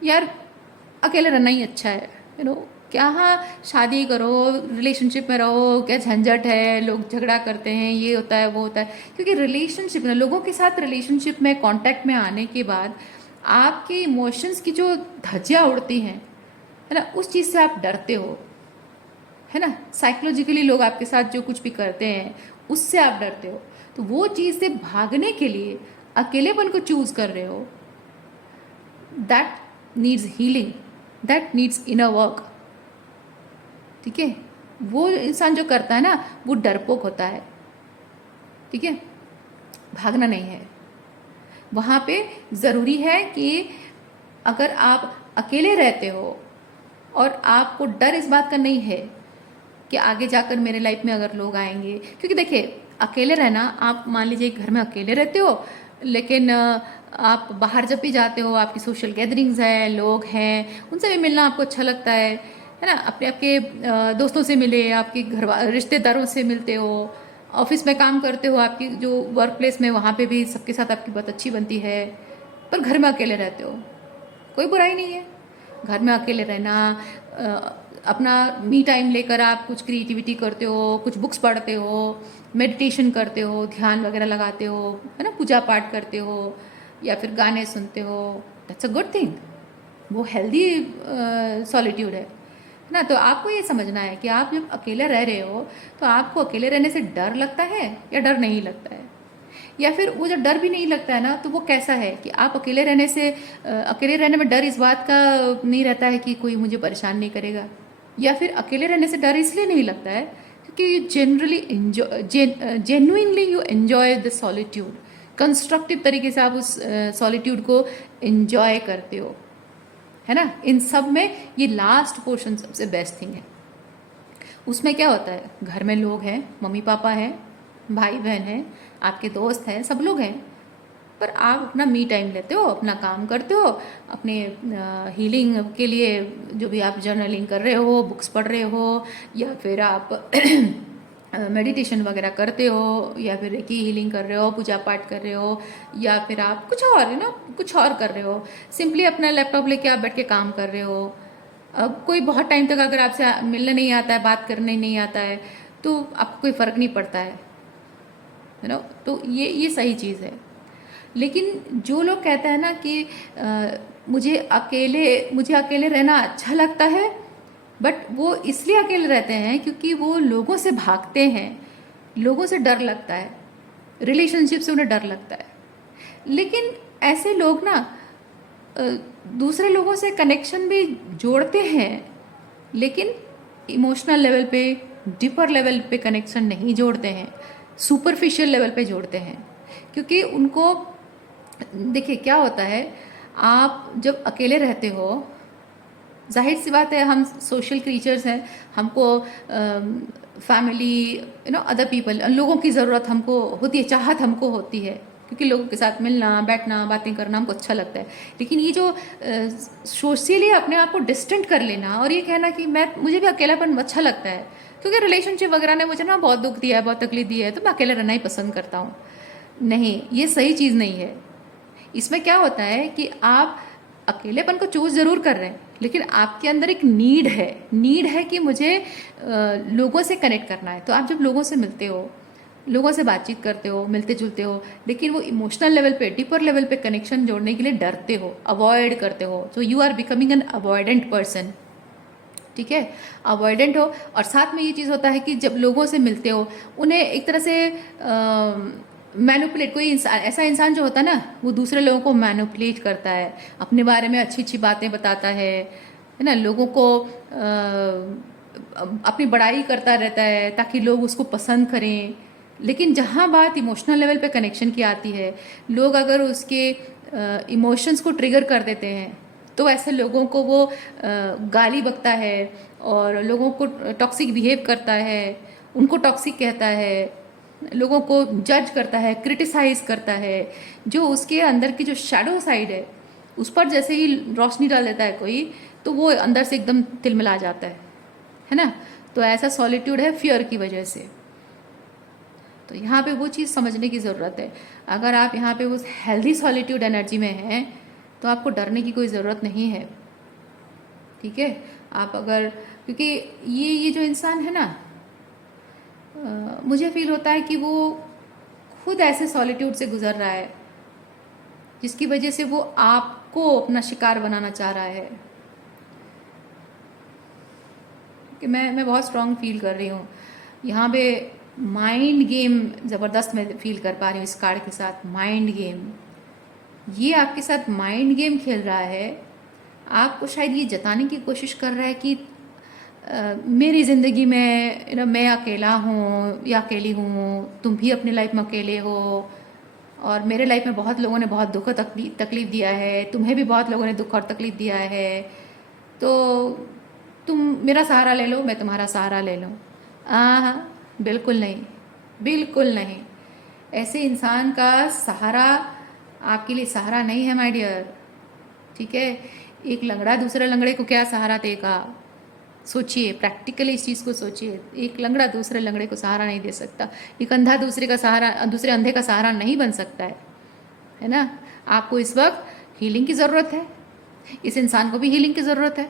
यार अकेले रहना ही अच्छा है, क्या, हाँ शादी करो, रिलेशनशिप में रहो, क्या झंझट है, लोग झगड़ा करते हैं, ये होता है वो होता है, क्योंकि रिलेशनशिप में, लोगों के साथ रिलेशनशिप में कांटेक्ट में आने के बाद आपके इमोशंस की जो धज्जियाँ उड़ती हैं, है ना, उस चीज़ से आप डरते हो, है ना। साइकोलॉजिकली लोग आपके साथ जो कुछ भी करते हैं उससे आप डरते हो, तो वो चीज़ से भागने के लिए अकेलेपन को चूज कर रहे हो। That needs healing, that needs inner work, ठीक है। वो इंसान जो करता है ना, वो डरपोक होता है, ठीक है, भागना नहीं है। वहाँ पे ज़रूरी है कि अगर आप अकेले रहते हो और आपको डर इस बात का नहीं है कि आगे जाकर मेरे लाइफ में अगर लोग आएंगे, क्योंकि देखिए अकेले रहना, आप मान लीजिए घर में अकेले रहते हो, लेकिन आप बाहर जब भी जाते हो, आपकी सोशल गैदरिंग्स है, लोग हैं, उनसे भी मिलना आपको अच्छा लगता है ना। अपने आपके दोस्तों से मिले, आपके घर रिश्तेदारों से मिलते हो, ऑफिस में काम करते हो, आपकी जो वर्क प्लेस में, वहाँ पे भी सबके साथ आपकी बहुत अच्छी बनती है, पर घर में अकेले रहते हो, कोई बुराई नहीं है। घर में अकेले रहना, अपना मी टाइम लेकर आप कुछ क्रिएटिविटी करते हो, कुछ बुक्स पढ़ते हो, मेडिटेशन करते हो, ध्यान वगैरह लगाते हो, है ना, पूजा पाठ करते हो, या फिर गाने सुनते हो, दैट्स अ गुड थिंग, वो हेल्दी सॉलिट्यूड है ना। तो आपको ये समझना है कि आप जब अकेले रह रहे हो तो आपको अकेले रहने से डर लगता है या डर नहीं लगता है, या फिर वो जो डर भी नहीं लगता है ना, तो वो कैसा है कि आप अकेले रहने से, अकेले रहने में डर इस बात का नहीं रहता है कि कोई मुझे परेशान नहीं करेगा, या फिर अकेले रहने से डर इसलिए नहीं लगता है क्योंकि you generally enjoy, genuinely you enjoy the solitude, constructive तरीके से आप उस सॉलिट्यूड को एंजॉय करते हो, है ना। इन सब में ये लास्ट पोर्शन सबसे बेस्ट थिंग है। उसमें क्या होता है, घर में लोग हैं, मम्मी पापा हैं, भाई बहन हैं, आपके दोस्त हैं, सब लोग हैं, पर आप अपना मी टाइम लेते हो, अपना काम करते हो, अपने हीलिंग के लिए जो भी आप जर्नलिंग कर रहे हो, बुक्स पढ़ रहे हो, या फिर आप मेडिटेशन वगैरह करते हो, या फिर रेकी हीलिंग कर रहे हो, पूजा पाठ कर रहे हो, या फिर आप कुछ और, है ना, कुछ और कर रहे हो, सिंपली अपना लैपटॉप लेके आप बैठ के काम कर रहे हो। अब कोई बहुत टाइम तक अगर आपसे मिलने नहीं आता है, बात करने नहीं आता है, तो आपको कोई फ़र्क नहीं पड़ता है ना, तो ये सही चीज़ है। लेकिन जो लोग कहते हैं ना कि मुझे अकेले रहना अच्छा लगता है, बट वो इसलिए अकेले रहते हैं क्योंकि वो लोगों से भागते हैं, लोगों से डर लगता है, रिलेशनशिप से उन्हें डर लगता है। लेकिन ऐसे लोग ना दूसरे लोगों से कनेक्शन भी जोड़ते हैं, लेकिन इमोशनल लेवल पे, डीपर लेवल पे कनेक्शन नहीं जोड़ते हैं, सुपरफिशियल लेवल पे जोड़ते हैं। क्योंकि उनको, देखिए क्या होता है, आप जब अकेले रहते हो, जाहिर सी बात है, हम सोशल क्रीचर्स हैं, हमको फैमिली, अदर पीपल, लोगों की ज़रूरत हमको होती है, चाहत हमको होती है, क्योंकि लोगों के साथ मिलना, बैठना, बातें करना हमको अच्छा लगता है। लेकिन ये जो सोशली अपने आप को डिस्टेंट कर लेना और ये कहना कि मुझे भी अकेलापन अच्छा लगता है, क्योंकि रिलेशनशिप वगैरह ने मुझे ना बहुत दुख दिया है, बहुत तकलीफ दी है, तो मैं अकेले रहना ही पसंद करता हूँ। नहीं, ये सही चीज़ नहीं है। इसमें क्या होता है कि आप अकेलेपन को चूज जरूर कर रहे हैं, लेकिन आपके अंदर एक नीड है कि मुझे लोगों से कनेक्ट करना है। तो आप जब लोगों से मिलते हो, लोगों से बातचीत करते हो, मिलते जुलते हो, लेकिन वो इमोशनल लेवल पे, डीपर लेवल पे कनेक्शन जोड़ने के लिए डरते हो, अवॉइड करते हो, तो you are becoming an avoidant person. ठीक है, अवॉइडेंट हो। और साथ में ये चीज़ होता है कि जब लोगों से मिलते हो, उन्हें एक तरह से मैनुपुलेट, कोई इंसान, ऐसा इंसान जो होता है ना, वो दूसरे लोगों को मैनुपुलेट करता है, अपने बारे में अच्छी अच्छी बातें बताता है ना, लोगों को अपनी बड़ाई करता रहता है ताकि लोग उसको पसंद करें। लेकिन जहाँ बात इमोशनल लेवल पे कनेक्शन की आती है, लोग अगर उसके इमोशंस को ट्रिगर कर देते हैं, तो ऐसे लोगों को वो गाली बकता है और लोगों को टॉक्सिक बिहेव करता है, उनको टॉक्सिक कहता है, लोगों को जज करता है, क्रिटिसाइज करता है। जो उसके अंदर की जो शैडो साइड है, उस पर जैसे ही रोशनी डाल देता है कोई, तो वो अंदर से एकदम तिलमिला जाता है ना। तो ऐसा सॉलिट्यूड है फियर की वजह से। तो यहाँ पे वो चीज़ समझने की ज़रूरत है। अगर आप यहाँ पे उस हेल्दी सॉलिट्यूड एनर्जी में हैं, तो आपको डरने की कोई ज़रूरत नहीं है। ठीक है, आप अगर, क्योंकि ये जो इंसान है ना, मुझे फील होता है कि वो खुद ऐसे सॉलिट्यूड से गुजर रहा है जिसकी वजह से वो आपको अपना शिकार बनाना चाह रहा है। कि मैं बहुत स्ट्रांग फील कर रही हूँ यहाँ पे। माइंड गेम ज़बरदस्त मैं फील कर पा रही हूँ इस कार्ड के साथ। माइंड गेम, ये आपके साथ माइंड गेम खेल रहा है। आपको शायद ये जताने की कोशिश कर रहा है कि मेरी ज़िंदगी में मैं अकेला हूँ या अकेली हूँ, तुम भी अपनी लाइफ में अकेले हो, और मेरे लाइफ में बहुत लोगों ने बहुत दुख और तकलीफ दिया है, तुम्हें भी बहुत लोगों ने दुख और तकलीफ दिया है, तो तुम मेरा सहारा ले लो, मैं तुम्हारा सहारा ले लूँ। हाँ, बिल्कुल नहीं, बिल्कुल नहीं। ऐसे इंसान का सहारा आपके लिए सहारा नहीं है माय डियर। ठीक है, एक लंगड़ा दूसरे लंगड़े को क्या सहारा देगा? सोचिए, प्रैक्टिकली इस चीज़ को सोचिए। एक लंगड़ा दूसरे लंगड़े को सहारा नहीं दे सकता। एक अंधा दूसरे का सहारा, दूसरे अंधे का सहारा नहीं बन सकता है ना। आपको इस वक्त हीलिंग की ज़रूरत है, इस इंसान को भी हीलिंग की ज़रूरत है।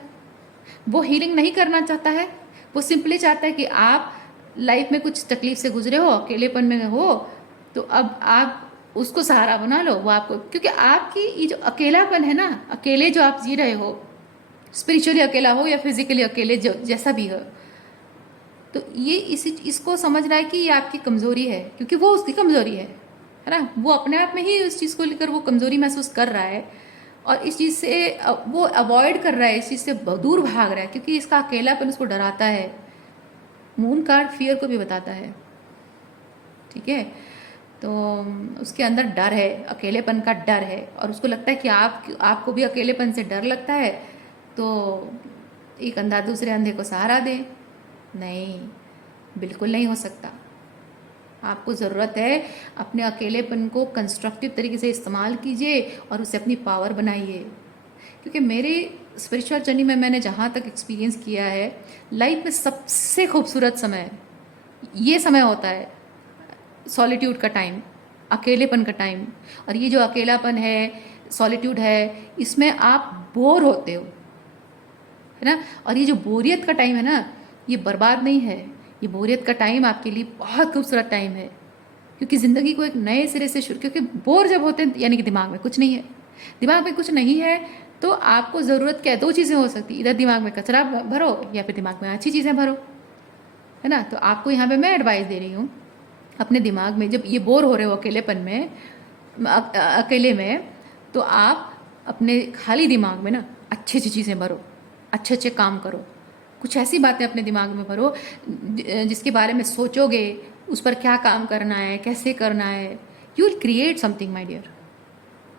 वो हीलिंग नहीं करना चाहता है, वो सिंपली चाहता है कि आप लाइफ में कुछ तकलीफ से गुजरे हो, अकेलेपन में हो, तो अब आप उसको सहारा बना लो। वो आपको, क्योंकि आपकी ये जो अकेलापन है ना, अकेले जो आप जी रहे हो, स्पिरिचुअली अकेला हो या फिजिकली अकेले, जो जैसा भी हो, तो ये इसको समझना है कि ये आपकी कमज़ोरी है, क्योंकि वो उसकी कमज़ोरी है ना। वो अपने आप में ही उस चीज़ को लेकर वो कमज़ोरी महसूस कर रहा है, और इस चीज़ से वो अवॉइड कर रहा है, इस चीज़ से दूर भाग रहा है, क्योंकि इसका अकेलापन उसको डराता है। मून कार्ड फियर को भी बताता है। ठीक है, तो उसके अंदर डर है, अकेलेपन का डर है, और उसको लगता है कि आपको भी अकेलेपन से डर लगता है, तो एक अंधा दूसरे अंधे को सहारा दे। नहीं, बिल्कुल नहीं हो सकता। आपको ज़रूरत है अपने अकेलेपन को कंस्ट्रक्टिव तरीके से इस्तेमाल कीजिए और उसे अपनी पावर बनाइए। क्योंकि मेरी स्पिरिचुअल जर्नी में मैंने जहाँ तक एक्सपीरियंस किया है, लाइफ में सबसे खूबसूरत समय ये समय होता है, सॉलिट्यूड का टाइम, अकेलेपन का टाइम। और ये जो अकेलापन है, सॉलिट्यूड है, इसमें आप बोर होते हो, है ना। और ये जो बोरियत का टाइम है ना, ये बर्बाद नहीं है, ये बोरियत का टाइम आपके लिए बहुत खूबसूरत टाइम है। क्योंकि ज़िंदगी को एक नए सिरे से शुरू, क्योंकि बोर जब होते हैं यानी कि दिमाग में कुछ नहीं है। दिमाग में कुछ नहीं है तो आपको ज़रूरत क्या है? दो चीज़ें हो सकती, इधर दिमाग में कचरा भरो या फिर दिमाग में अच्छी चीज़ें भरो, है ना। तो आपको यहाँ पे मैं एडवाइस दे रही हूँ, अपने दिमाग में जब ये बोर हो रहे हो अकेलेपन में, अकेले में, तो आप अपने खाली दिमाग में ना अच्छी अच्छी चीज़ें भरो, अच्छे अच्छे काम करो। कुछ ऐसी बातें अपने दिमाग में भरो जिसके बारे में सोचोगे, उस पर क्या काम करना है, कैसे करना है, you will create something my dear,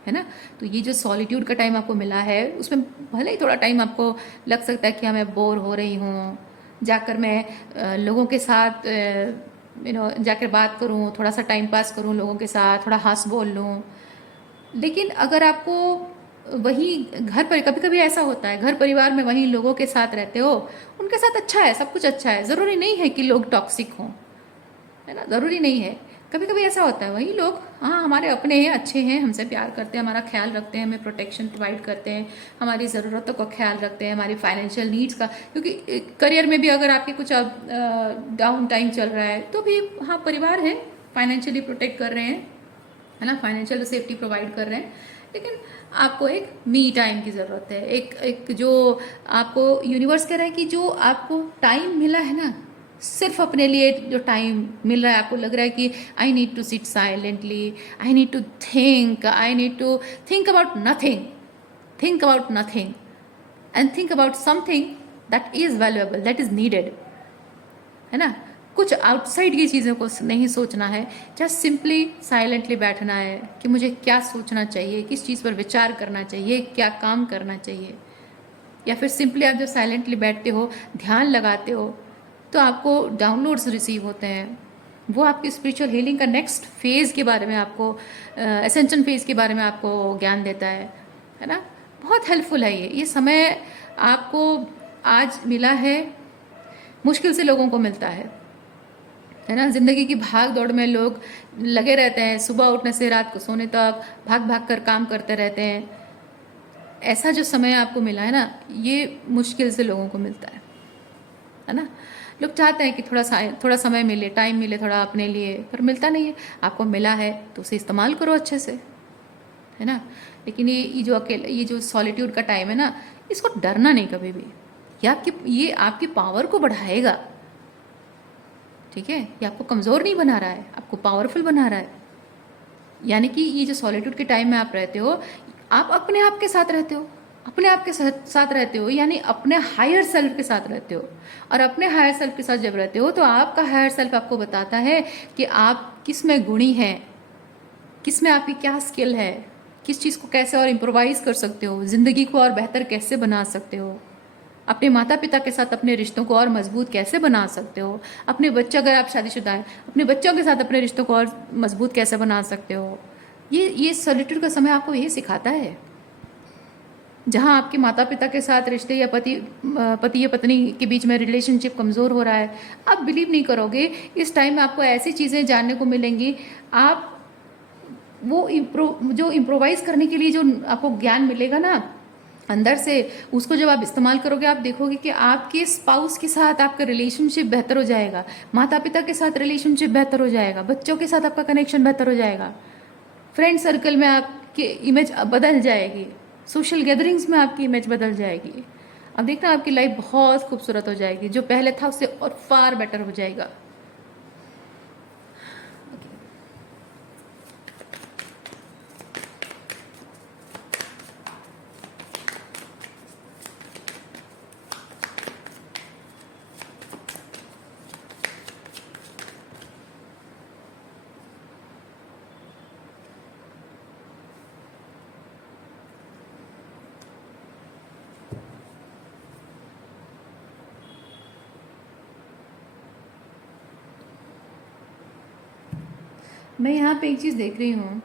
है ना। तो ये जो सॉलिट्यूड का टाइम आपको मिला है, उसमें भले ही थोड़ा टाइम आपको लग सकता है कि हाँ मैं बोर हो रही हूँ, जाकर मैं लोगों के साथ जाकर बात करूँ, थोड़ा सा टाइम पास करूँ लोगों के साथ, थोड़ा हंस बोल लूँ। लेकिन अगर आपको वही घर पर कभी कभी ऐसा होता है, घर परिवार में वही लोगों के साथ रहते हो, उनके साथ अच्छा है, सब कुछ अच्छा है, ज़रूरी नहीं है कि लोग टॉक्सिक हों, है ना, ज़रूरी नहीं है। कभी कभी ऐसा होता है, वही लोग हाँ हमारे अपने हैं, अच्छे हैं, हमसे प्यार करते हैं, हमारा ख्याल रखते हैं, हमें प्रोटेक्शन प्रोवाइड करते हैं, हमारी ज़रूरतों का ख्याल रखते हैं, हमारी फाइनेंशियल नीड्स का, क्योंकि करियर में भी अगर आपके कुछ डाउन टाइम चल रहा है तो भी हाँ परिवार है, फाइनेंशियली प्रोटेक्ट कर रहे हैं, है ना, फाइनेंशियल सेफ्टी प्रोवाइड कर रहे हैं। लेकिन आपको एक मी टाइम की ज़रूरत है, एक एक जो आपको यूनिवर्स कह रहा है कि जो आपको टाइम मिला है ना, सिर्फ अपने लिए जो टाइम मिल रहा है, आपको लग रहा है कि I need to sit silently, I need to think about nothing, think about nothing and think about something that is valuable, that is needed, है ना। कुछ आउटसाइड की चीज़ों को नहीं सोचना है, जस्ट सिंपली साइलेंटली बैठना है कि मुझे क्या सोचना चाहिए, किस चीज़ पर विचार करना चाहिए, क्या काम करना चाहिए। या फिर सिंपली आप जब साइलेंटली बैठते हो, ध्यान लगाते हो, तो आपको डाउनलोड्स रिसीव होते हैं, वो आपकी स्पिरिचुअल हीलिंग का नेक्स्ट फेज़ के बारे में आपको, एसेंशन फेज़ के बारे में आपको ज्ञान देता है ना। बहुत हेल्पफुल है ये समय आपको आज मिला है, मुश्किल से लोगों को मिलता है ना। ज़िंदगी की भाग दौड़ में लोग लगे रहते हैं, सुबह उठने से रात को सोने तक भाग भाग कर काम करते रहते हैं। ऐसा जो समय आपको मिला है ना, ये मुश्किल से लोगों को मिलता है ना। लोग चाहते हैं कि थोड़ा समय मिले, टाइम मिले थोड़ा अपने लिए, पर मिलता नहीं है। आपको मिला है तो उसे इस्तेमाल करो अच्छे से, है ना। लेकिन ये जो सॉलिट्यूड का टाइम है ना, इसको डरना नहीं कभी भी। ये आपकी पावर को बढ़ाएगा, ठीक है। ये आपको कमज़ोर नहीं बना रहा है, आपको पावरफुल बना रहा है। यानी कि ये जो सॉलिट्यूड के टाइम में आप रहते हो, आप अपने आप के साथ रहते हो, अपने आप के साथ रहते हो, यानी अपने हायर सेल्फ के साथ रहते हो। और अपने हायर सेल्फ के साथ जब रहते हो तो आपका हायर सेल्फ आपको बताता है कि आप किस में गुणी हैं, किस में आपकी क्या स्किल है, किस चीज़ को कैसे और इम्प्रोवाइज कर सकते हो, ज़िंदगी को और बेहतर कैसे बना सकते हो, अपने माता पिता के साथ अपने रिश्तों को और मजबूत कैसे बना सकते हो, अपने बच्चे अगर आप शादीशुदा हैं अपने बच्चों के साथ अपने रिश्तों को और मजबूत कैसे बना सकते हो। ये सॉलिट्यूड का समय आपको यही सिखाता है। जहाँ आपके माता पिता के साथ रिश्ते या पति या पत्नी के बीच में रिलेशनशिप कमज़ोर हो रहा है, आप बिलीव नहीं करोगे, इस टाइम में आपको ऐसी चीज़ें जानने को मिलेंगी। आप वो जो इम्प्रोवाइज करने के लिए जो आपको ज्ञान मिलेगा ना अंदर से, उसको जब आप इस्तेमाल करोगे, आप देखोगे कि आपके स्पाउस के साथ आपका रिलेशनशिप बेहतर हो जाएगा, माता पिता के साथ रिलेशनशिप बेहतर हो जाएगा, बच्चों के साथ आपका कनेक्शन बेहतर हो जाएगा, फ्रेंड सर्कल में आपकी इमेज बदल जाएगी, सोशल गैदरिंग्स में आपकी इमेज बदल जाएगी। अब देखना आपकी लाइफ बहुत खूबसूरत हो जाएगी, जो पहले था उससे और फार बेटर हो जाएगा। मैं यहाँ पे एक चीज़ देख रही हूँ,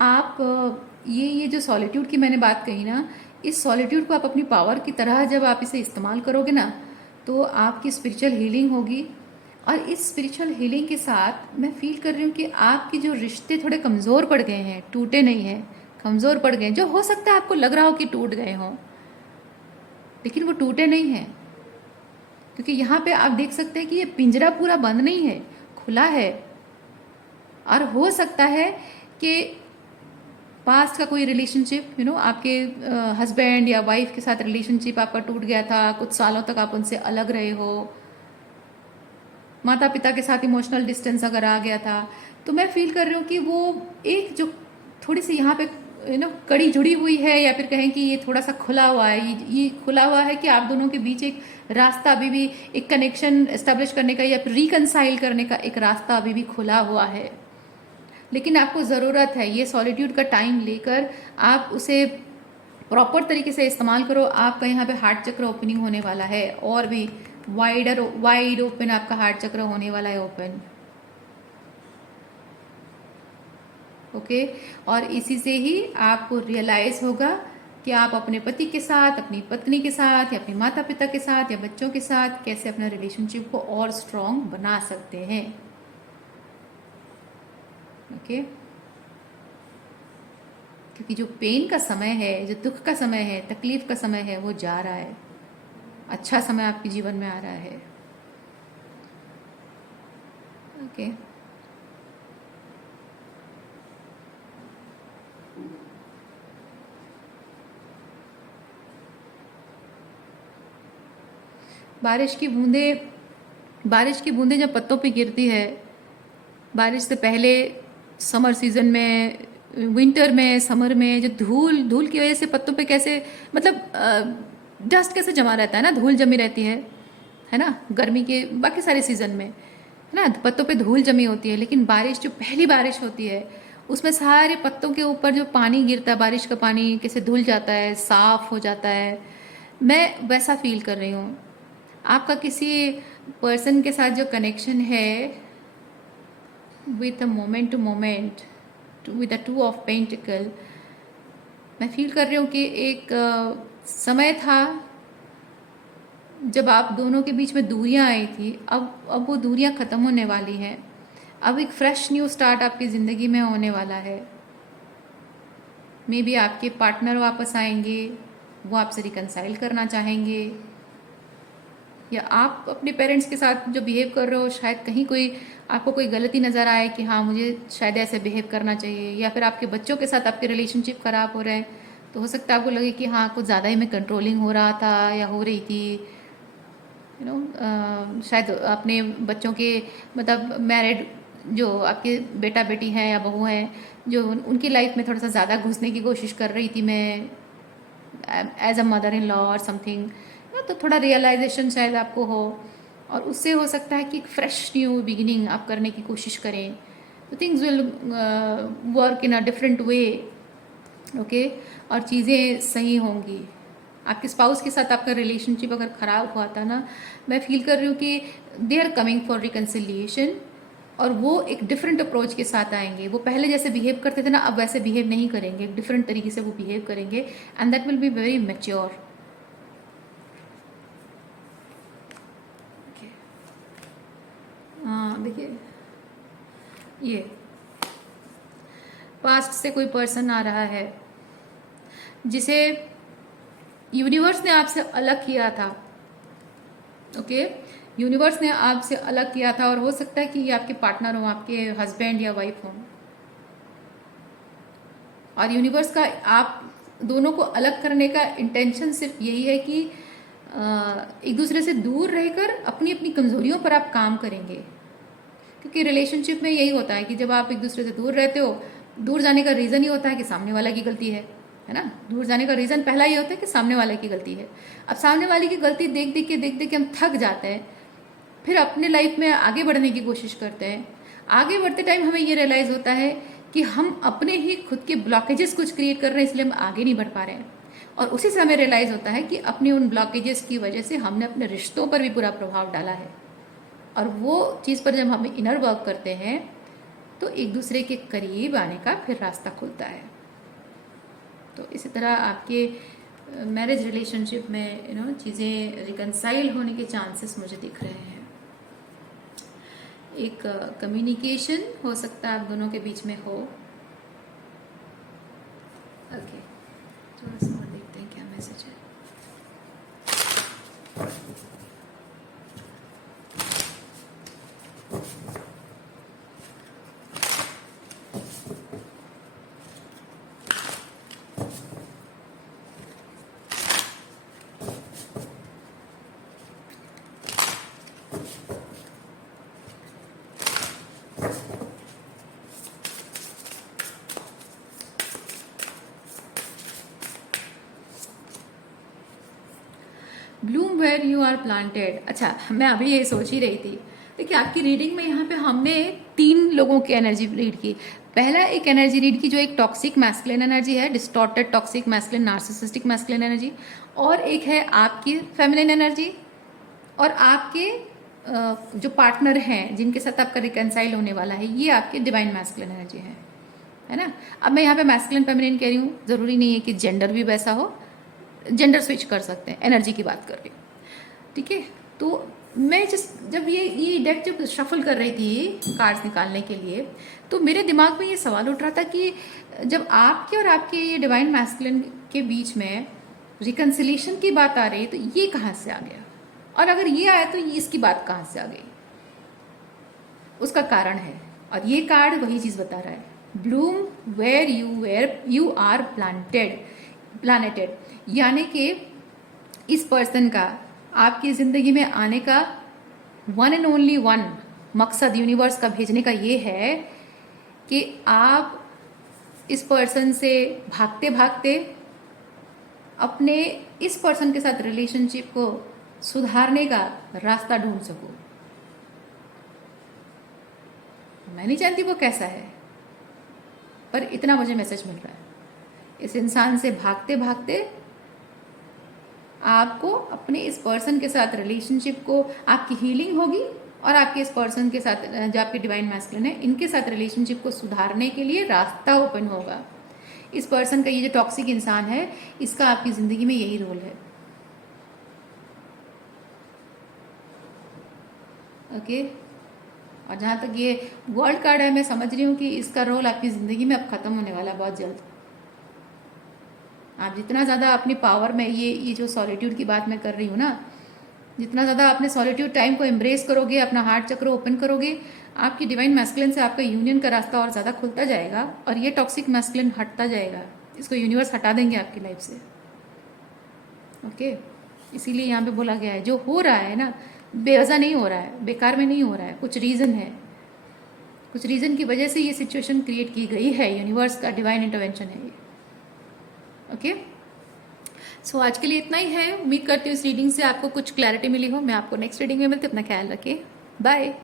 आप ये जो सॉलिट्यूड की मैंने बात कही ना, इस सॉलिट्यूड को आप अपनी पावर की तरह जब आप इसे इस्तेमाल करोगे ना, तो आपकी स्पिरिचुअल हीलिंग होगी। और इस स्पिरिचुअल हीलिंग के साथ मैं फील कर रही हूँ कि आपके जो रिश्ते थोड़े कमज़ोर पड़ गए हैं, टूटे नहीं हैं, कमज़ोर पड़ गए हैं, जो हो सकता है आपको लग रहा हो कि टूट गए हों, लेकिन वो टूटे नहीं हैं। क्योंकि यहाँ पे आप देख सकते हैं कि ये पिंजरा पूरा बंद नहीं है, खुला है। और हो सकता है कि पास्ट का कोई रिलेशनशिप, आपके हस्बैंड या वाइफ के साथ रिलेशनशिप आपका टूट गया था, कुछ सालों तक आप उनसे अलग रहे हो, माता पिता के साथ इमोशनल डिस्टेंस अगर आ गया था, तो मैं फील कर रही हूँ कि वो एक जो थोड़ी सी यहाँ पे कड़ी जुड़ी हुई है, या फिर कहें कि ये थोड़ा सा खुला हुआ है, ये खुला हुआ है कि आप दोनों के बीच एक रास्ता अभी भी, एक कनेक्शन एस्टेब्लिश करने का या फिर रिकनसाइल करने का एक रास्ता अभी भी खुला हुआ है। लेकिन आपको ज़रूरत है ये सॉलिट्यूड का टाइम लेकर आप उसे प्रॉपर तरीके से इस्तेमाल करो। आपका यहाँ पे हार्ट चक्र ओपनिंग होने वाला है, और भी वाइड ओपन आपका हार्ट चक्र होने वाला है, ओपन। ओके। और इसी से ही आपको रियलाइज होगा कि आप अपने पति के साथ, अपनी पत्नी के साथ, या अपने माता पिता के साथ, या बच्चों के साथ कैसे अपना रिलेशनशिप को और स्ट्रॉन्ग बना सकते हैं। ओके। क्योंकि जो पेन का समय है, जो दुख का समय है, तकलीफ का समय है, वो जा रहा है। अच्छा समय आपके जीवन में आ रहा है। ओके। बारिश की बूंदें जब पत्तों पे गिरती है, बारिश से पहले समर सीजन में, विंटर में, समर में, जो धूल की वजह से पत्तों पे कैसे, मतलब डस्ट कैसे जमा रहता है ना, धूल जमी रहती है ना, गर्मी के बाकी सारे सीजन में, है ना, पत्तों पे धूल जमी होती है। लेकिन बारिश, जो पहली बारिश होती है, उसमें सारे पत्तों के ऊपर जो पानी गिरता है, बारिश का पानी कैसे धुल जाता है, साफ हो जाता है। मैं वैसा फील कर रही हूँ। आपका किसी पर्सन के साथ जो कनेक्शन है, with a moment to moment, with a two of pentacle, मैं फील कर रही हूँ कि एक समय था जब आप दोनों के बीच में दूरियां आई थी। अब वो दूरियां ख़त्म होने वाली हैं। अब एक फ्रेश न्यू स्टार्ट आपकी ज़िंदगी में होने वाला है। मे बी आपके पार्टनर वापस आएंगे, वो आपसे रिकनसाइल करना चाहेंगे, या आप अपने पेरेंट्स के साथ जो बिहेव कर रहे हो, शायद कहीं कोई आपको कोई गलती नज़र आए कि हाँ, मुझे शायद ऐसे बिहेव करना चाहिए, या फिर आपके बच्चों के साथ आपके रिलेशनशिप ख़राब हो रहे हैं, तो हो सकता है आपको लगे कि हाँ, कुछ ज़्यादा ही मैं कंट्रोलिंग हो रहा था या हो रही थी। शायद अपने बच्चों के, मतलब मैरिड जो आपके बेटा बेटी हैं या बहू हैं, जो उनकी लाइफ में थोड़ा सा ज़्यादा घुसने की कोशिश कर रही थी मैं, as a mother in law और समथिंग। तो थोड़ा रियलाइजेशन शायद आपको हो, और उससे हो सकता है कि फ्रेश न्यू बिगिनिंग आप करने की कोशिश करें, तो things will work in a different way. Okay. और चीज़ें सही होंगी। आपके स्पाउस के साथ आपका रिलेशनशिप अगर ख़राब हुआ था ना, मैं फील कर रही हूँ कि they are coming for reconciliation, और वो एक डिफरेंट अप्रोच के साथ आएंगे। वो पहले जैसे बिहेव करते थे ना, अब वैसे बिहेव नहीं करेंगे, डिफरेंट तरीके से वो बिहेव करेंगे, and that will be very mature. हाँ, देखिए, ये पास्ट से कोई पर्सन आ रहा है जिसे यूनिवर्स ने आपसे अलग किया था। ओके। यूनिवर्स ने आपसे अलग किया था, और हो सकता है कि ये आपके पार्टनर हो, आपके हस्बैंड या वाइफ हो, और यूनिवर्स का आप दोनों को अलग करने का इंटेंशन सिर्फ यही है कि एक दूसरे से दूर रहकर अपनी अपनी कमज़ोरियों पर आप काम करेंगे। क्योंकि रिलेशनशिप में यही होता है कि जब आप एक दूसरे से दूर रहते हो, दूर जाने का रीज़न ही होता है कि सामने वाला की गलती है ना। दूर जाने का रीज़न पहला ही होता है कि सामने वाले की गलती है। अब सामने वाले की गलती देख देख के हम थक जाते हैं, फिर अपने लाइफ में आगे बढ़ने की कोशिश करते हैं। आगे बढ़ते टाइम हमें ये रियलाइज़ होता है कि हम अपने ही खुद के ब्लॉकेजेस कुछ क्रिएट कर रहे हैं, इसलिए हम आगे नहीं बढ़ पा रहे हैं। और उसी से हमें रियलाइज़ होता है कि अपने उन ब्लॉकेजेस की वजह से हमने अपने रिश्तों पर भी पूरा प्रभाव डाला है। और वो चीज़ पर जब हम इनर वर्क करते हैं, तो एक दूसरे के करीब आने का फिर रास्ता खुलता है। तो इसी तरह आपके मैरिज रिलेशनशिप में चीज़ें रिकनसाइल होने के चांसेस मुझे दिख रहे हैं। एक कम्युनिकेशन हो सकता है आप दोनों के बीच में हो। ओके, थोड़ा सा और देखते हैं क्या मैसेज है। Bloom where you are planted. अच्छा, मैं अभी ये सोच ही रही थी, देखिए आपकी रीडिंग में यहाँ पे हमने 3 लोगों की एनर्जी रीड की। पहला एक एनर्जी रीड की जो एक टॉक्सिक मैस्कुलिन एनर्जी है, distorted toxic masculine narcissistic masculine energy, और एक है आपकी फेमिनिन एनर्जी, और आपके जो पार्टनर हैं जिनके साथ आपका रिकनसाइल होने वाला है, ये आपके डिवाइन मैस्कुलिन एनर्जी है। है ना। अब मैं यहाँ पे मैस्कुलिन फेमिनिन कह रही हूँ, ज़रूरी नहीं है कि जेंडर भी वैसा हो, जेंडर स्विच कर सकते हैं, एनर्जी की बात कर रही हूँ, ठीक है। तो मैं जब ये डेक जब शफल कर रही थी कार्ड्स निकालने के लिए, तो मेरे दिमाग में ये सवाल उठ रहा था कि जब आपके और आपके ये डिवाइन मैस्कुलिन के बीच में रिकन्सिलेशन की बात आ रही है, तो ये कहाँ से आ गया, और अगर ये आया तो इसकी बात कहाँ से आ गई, उसका कारण है। और ये कार्ड वही चीज़ बता रहा है, ब्लूम वेयर यू आर प्लानेटेड, यानी कि इस पर्सन का आपकी ज़िंदगी में आने का वन एंड ओनली वन मकसद यूनिवर्स का भेजने का ये है कि आप इस पर्सन से भागते भागते अपने इस पर्सन के साथ रिलेशनशिप को सुधारने का रास्ता ढूंढ सको। मैं नहीं जानती वो कैसा है, पर इतना मुझे मैसेज मिल रहा है, इस इंसान से भागते भागते आपको अपने इस पर्सन के साथ रिलेशनशिप को, आपकी हीलिंग होगी, और आपके इस पर्सन के साथ जो आपके डिवाइन मैस्कुलिन है, इनके साथ रिलेशनशिप को सुधारने के लिए रास्ता ओपन होगा। इस पर्सन का ये जो टॉक्सिक इंसान है, इसका आपकी ज़िंदगी में यही रोल है। ओके। और जहाँ तक ये वर्ल्ड कार्ड है, मैं समझ रही हूँ कि इसका रोल आपकी ज़िंदगी में अब ख़त्म होने वाला है बहुत जल्द। आप जितना ज़्यादा अपनी पावर में ये जो सॉलिट्यूड की बात मैं कर रही हूँ ना, जितना ज़्यादा अपने सॉलिट्यूड टाइम को एम्ब्रेस करोगे, अपना हार्ट चक्र ओपन करोगे, आपकी डिवाइन मैस्कुलिन से आपका यूनियन का रास्ता और ज़्यादा खुलता जाएगा, और ये टॉक्सिक मैस्कुलिन हटता जाएगा। इसको यूनिवर्स हटा देंगे आपकी लाइफ से। ओके। इसीलिए यहाँ पे बोला गया है, जो हो रहा है ना, बेवजह नहीं हो रहा है, बेकार में नहीं हो रहा है, कुछ रीज़न है, कुछ रीज़न की वजह से ये सिचुएशन क्रिएट की गई है, यूनिवर्स का डिवाइन इंटरवेंशन है ये। ओके। सो आज के लिए इतना ही है। उम्मीद करती हूँ इस रीडिंग से आपको कुछ क्लैरिटी मिली हो। मैं आपको नेक्स्ट रीडिंग में मिलती हूँ। अपना ख्याल रखिए। बाय।